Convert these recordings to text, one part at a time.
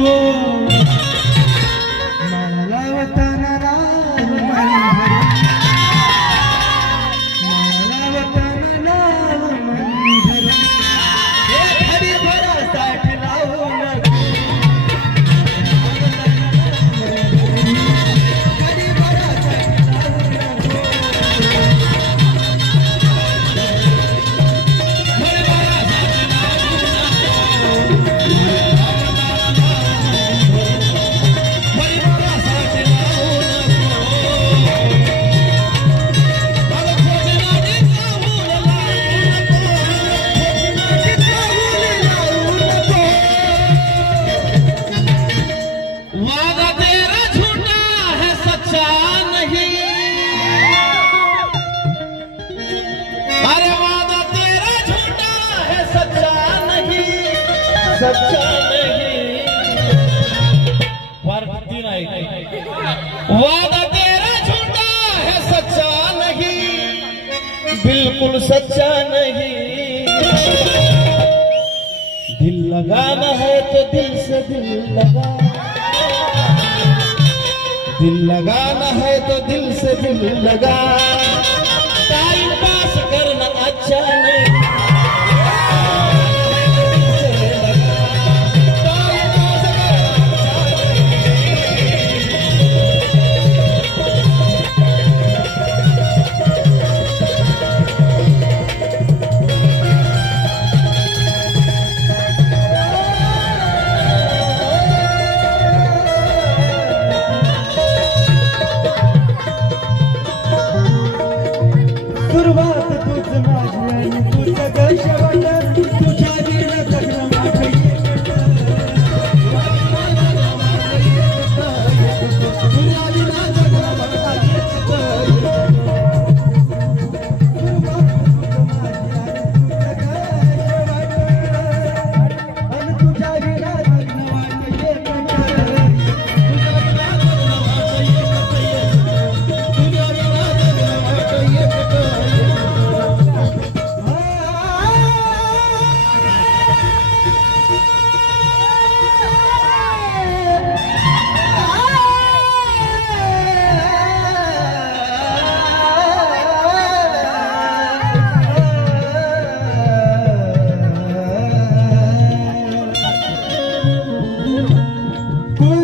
Oh. सच्चा नहीं। वादा तेरा झूठा है, सच्चा नहीं। बिल्कुल सच्चा नहीं। दिल लगाना है तो दिल से दिल लगा। दिल लगाना है तो दिल से दिल लगा। टाइम पास करना अच्छा नहीं।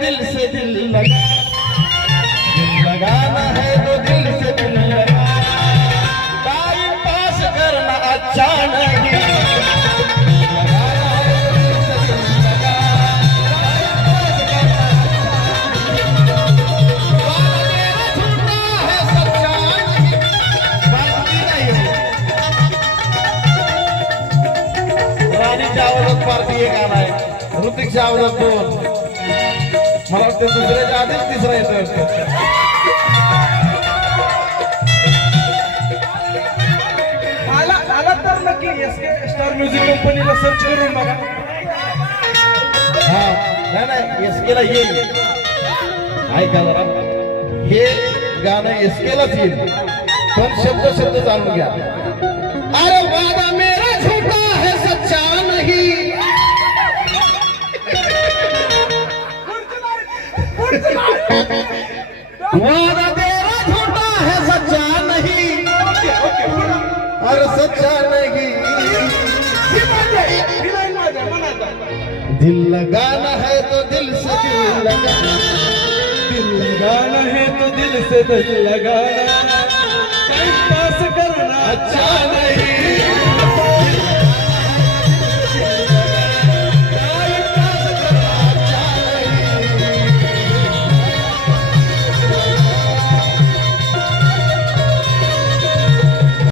दिल से दिल लगा। दिल लगाना है तो दिल से दिल लगा। पास करना अच्छा नहीं। चावल पर दिए गाना है। ऋतिक चावल बोल मला वाटतं दुसऱ्याच्या आधीच तिसरा येतो आला आला तर नक्की एस के स्टार म्युझिक कंपनीला सर्च करून बघा हा नाही नाही एस केला येईल ऐका जरा हे गाणं एस केलाच येईल पण शब्द शब्द जाणून घ्या अरे वादा मेरा वादा तेरा झूठा है सच्चा नहीं। अरे सच्चा नहीं। दिल लगाना है तो दिल से दिल लगाना। दिल लगाना है तो दिल से दिल लगाना। टाइम पास करना अच्छा नहीं।